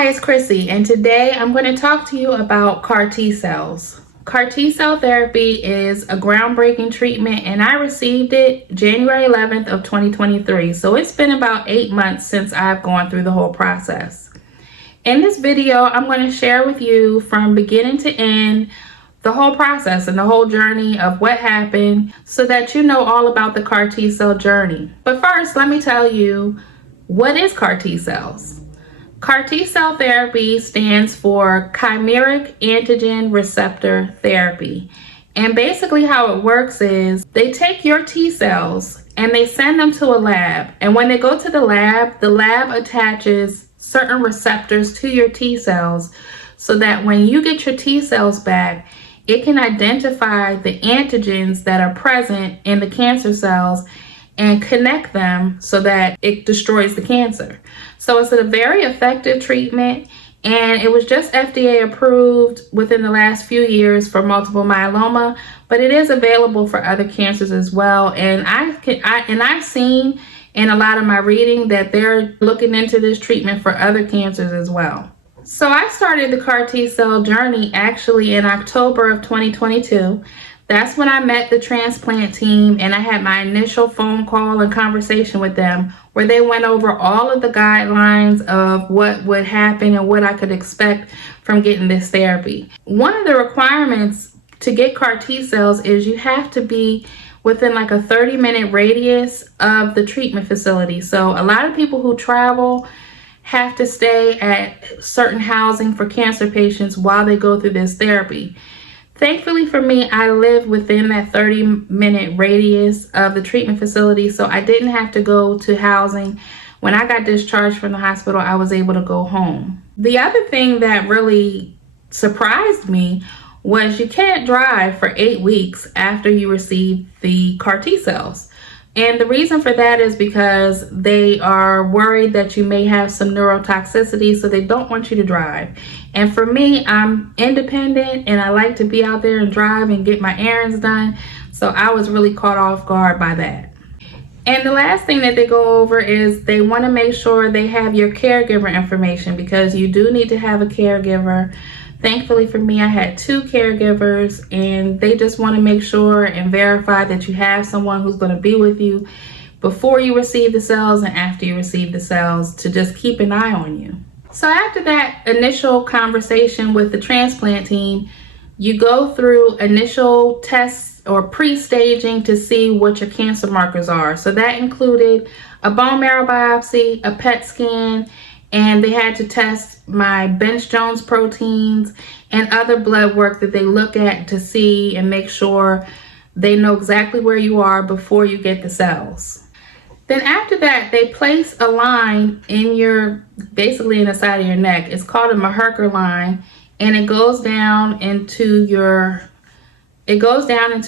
Hi, it's Chrissy, and today I'm going to talk to you about CAR T cells. CAR T cell therapy is a groundbreaking treatment, and I received it January 11th of 2023. So it's been about 8 months since I've gone through the whole process. In this video, I'm going to share with you from beginning to end the whole process and the whole journey of what happened so that you know all about the CAR T cell journey. But first, let me tell you, what is CAR T cells? CAR T cell therapy stands for chimeric antigen receptor therapy. And basically how it works is they take your T cells and they send them to a lab. And when they go to the lab attaches certain receptors to your T cells so that when you get your T cells back, it can identify the antigens that are present in the cancer cells and connect them so that it destroys the cancer. So it's a very effective treatment, and it was just FDA approved within the last few years for multiple myeloma, but it is available for other cancers as well. And I've seen in a lot of my reading that they're looking into this treatment for other cancers as well. So I started the CAR T cell journey actually in October of 2022. That's when I met the transplant team, and I had my initial phone call and conversation with them where they went over all of the guidelines of what would happen and what I could expect from getting this therapy. One of the requirements to get CAR T cells is you have to be within like a 30-minute radius of the treatment facility. So a lot of people who travel have to stay at certain housing for cancer patients while they go through this therapy. Thankfully for me, I live within that 30-minute radius of the treatment facility, so I didn't have to go to housing. When I got discharged from the hospital, I was able to go home. The other thing that really surprised me was you can't drive for 8 weeks after you receive the CAR T cells. And the reason for that is because they are worried that you may have some neurotoxicity, so they don't want you to drive. And for me, I'm independent and I like to be out there and drive and get my errands done. So I was really caught off guard by that. And the last thing that they go over is they want to make sure they have your caregiver information, because you do need to have a caregiver. Thankfully for me, I had 2 caregivers, and they just want to make sure and verify that you have someone who's going to be with you before you receive the cells and after you receive the cells, to just keep an eye on you. So after that initial conversation with the transplant team, you go through initial tests or pre-staging to see what your cancer markers are. So that included a bone marrow biopsy, a PET scan, and they had to test my Bench Jones proteins and other blood work that they look at to see and make sure they know exactly where you are before you get the cells. Then after that, they place a line in basically in the side of your neck. It's called a Maherker line, and it goes down into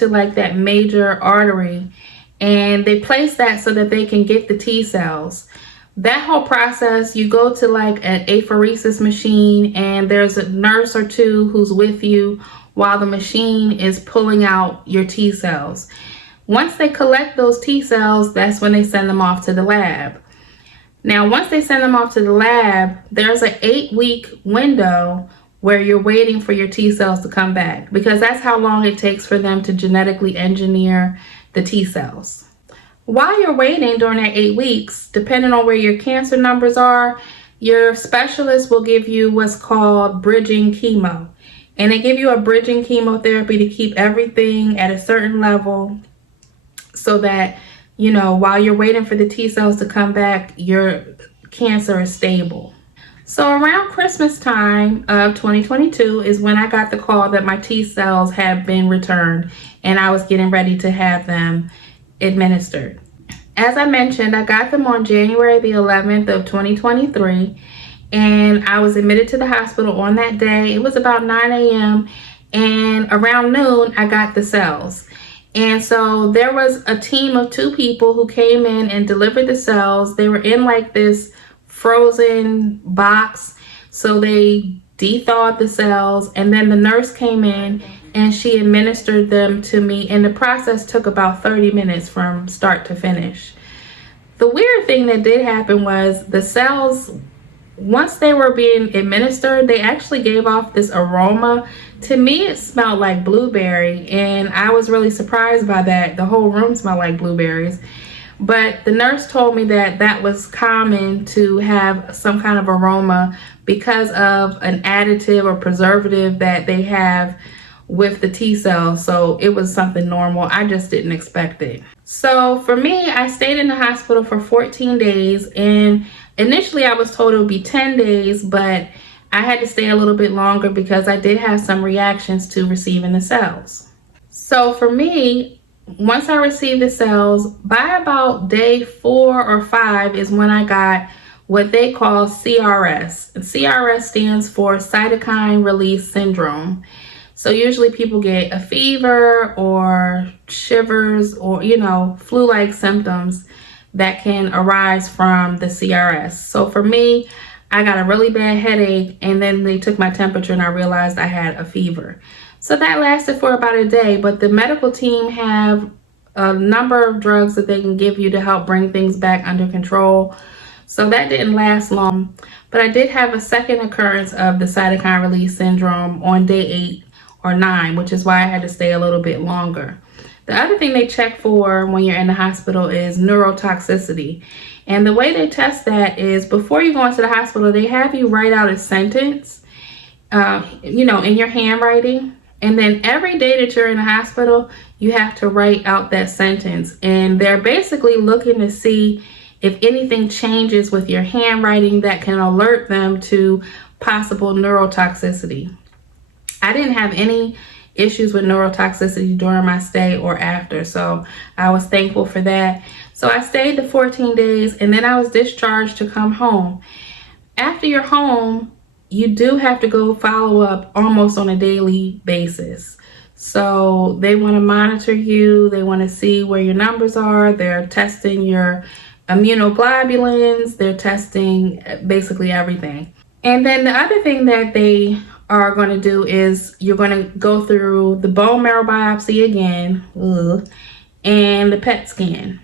like that major artery, and they place that so that they can get the T cells. That whole process, you go to like an apheresis machine, and there's a nurse or 2 who's with you while the machine is pulling out your T cells. Once they collect those T cells, that's when they send them off to the lab. Now, once they send them off to the lab, there's an 8-week window where you're waiting for your T cells to come back, because that's how long it takes for them to genetically engineer the T cells. While you're waiting during that 8 weeks, depending on where your cancer numbers are, your specialist will give you what's called bridging chemo. And they give you a bridging chemotherapy to keep everything at a certain level so that, while you're waiting for the T cells to come back, your cancer is stable. So around Christmas time of 2022 is when I got the call that my T cells have been returned, and I was getting ready to have them administered. As I mentioned, I got them on January the 11th of 2023, and I was admitted to the hospital on that day. It was about 9 a.m. and around noon I got the cells. And so there was a team of 2 people who came in and delivered the cells. They were in like this frozen box, so they de-thawed the cells, and then the nurse came in and she administered them to me, and the process took about 30 minutes from start to finish. The weird thing that did happen was the cells once they were being administered, they actually gave off this aroma. To me, it smelled like blueberry, and I was really surprised by that. The whole room smelled like blueberries. But the nurse told me that that was common to have some kind of aroma because of an additive or preservative that they have with the T cells. So it was something normal. I just didn't expect it. So for me, I stayed in the hospital for 14 days, and initially I was told it would be 10 days, but I had to stay a little bit longer because I did have some reactions to receiving the cells. So for me, once I received the cells, by about day 4 or 5 is when I got what they call CRS. And CRS stands for cytokine release syndrome. So usually people get a fever or shivers or, flu-like symptoms that can arise from the CRS. So for me, I got a really bad headache, and then they took my temperature and I realized I had a fever. So that lasted for about a day, but the medical team have a number of drugs that they can give you to help bring things back under control. So that didn't last long, but I did have a second occurrence of the cytokine release syndrome on day 8 or 9, which is why I had to stay a little bit longer. The other thing they check for when you're in the hospital is neurotoxicity. And the way they test that is before you go into the hospital, they have you write out a sentence, in your handwriting. And then every day that you're in the hospital, you have to write out that sentence. And they're basically looking to see if anything changes with your handwriting that can alert them to possible neurotoxicity. I didn't have any issues with neurotoxicity during my stay or after, so I was thankful for that. So I stayed the 14 days, and then I was discharged to come home. After you're home, you do have to go follow up almost on a daily basis. So they want to monitor you. They want to see where your numbers are. They're testing your immunoglobulins. They're testing basically everything. And then the other thing that they are going to do is you're going to go through the bone marrow biopsy again, and the PET scan.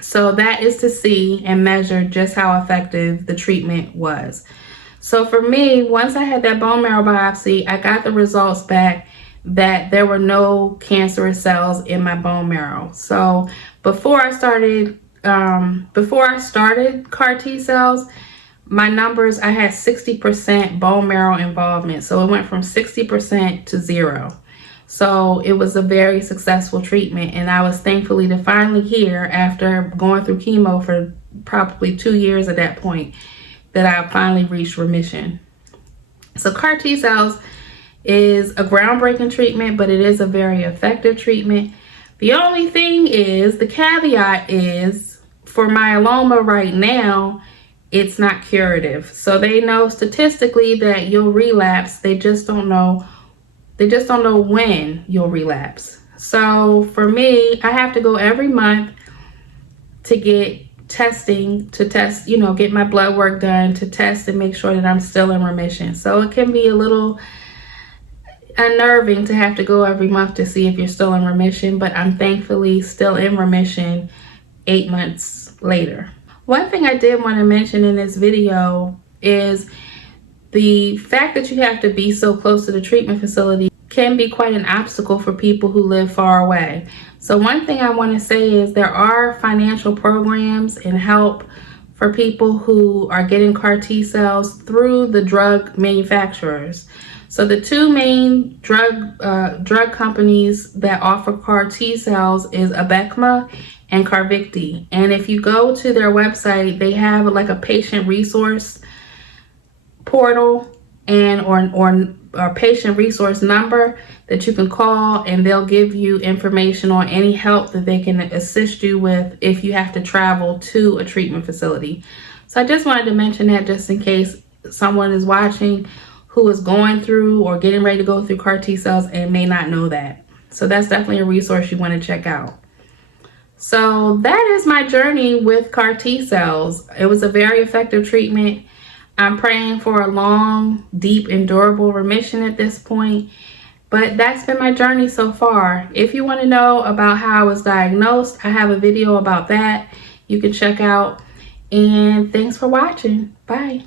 So that is to see and measure just how effective the treatment was. So for me, once I had that bone marrow biopsy, I got the results back that there were no cancerous cells in my bone marrow. So before I started CAR T cells, my numbers, I had 60% bone marrow involvement. So it went from 60% to 0. So it was a very successful treatment, and I was thankfully to finally hear, after going through chemo for probably 2 years at that point, that I finally reached remission. So CAR T cells is a groundbreaking treatment, but it is a very effective treatment. The only thing is, the caveat is, for myeloma right now, it's not curative. So they know statistically that you'll relapse. They just don't know when you'll relapse. So for me, I have to go every month to get testing, to test, get my blood work done, to test and make sure that I'm still in remission. So it can be a little unnerving to have to go every month to see if you're still in remission, but I'm thankfully still in remission 8 months later. One thing I did want to mention in this video is the fact that you have to be so close to the treatment facility can be quite an obstacle for people who live far away. So one thing I want to say is there are financial programs and help for people who are getting CAR T cells through the drug manufacturers. So the two main drug companies that offer CAR T cells is Abecma and Carvykti. And if you go to their website, they have like a patient resource portal and or patient resource number that you can call, and they'll give you information on any help that they can assist you with if you have to travel to a treatment facility. So I just wanted to mention that just in case someone is watching who is going through or getting ready to go through CAR T cells and may not know that. So that's definitely a resource you want to check out. So that is my journey with CAR T cells. It was a very effective treatment. I'm praying for a long, deep, and durable remission at this point. But that's been my journey so far. If you want to know about how I was diagnosed, I have a video about that you can check out. And thanks for watching. Bye.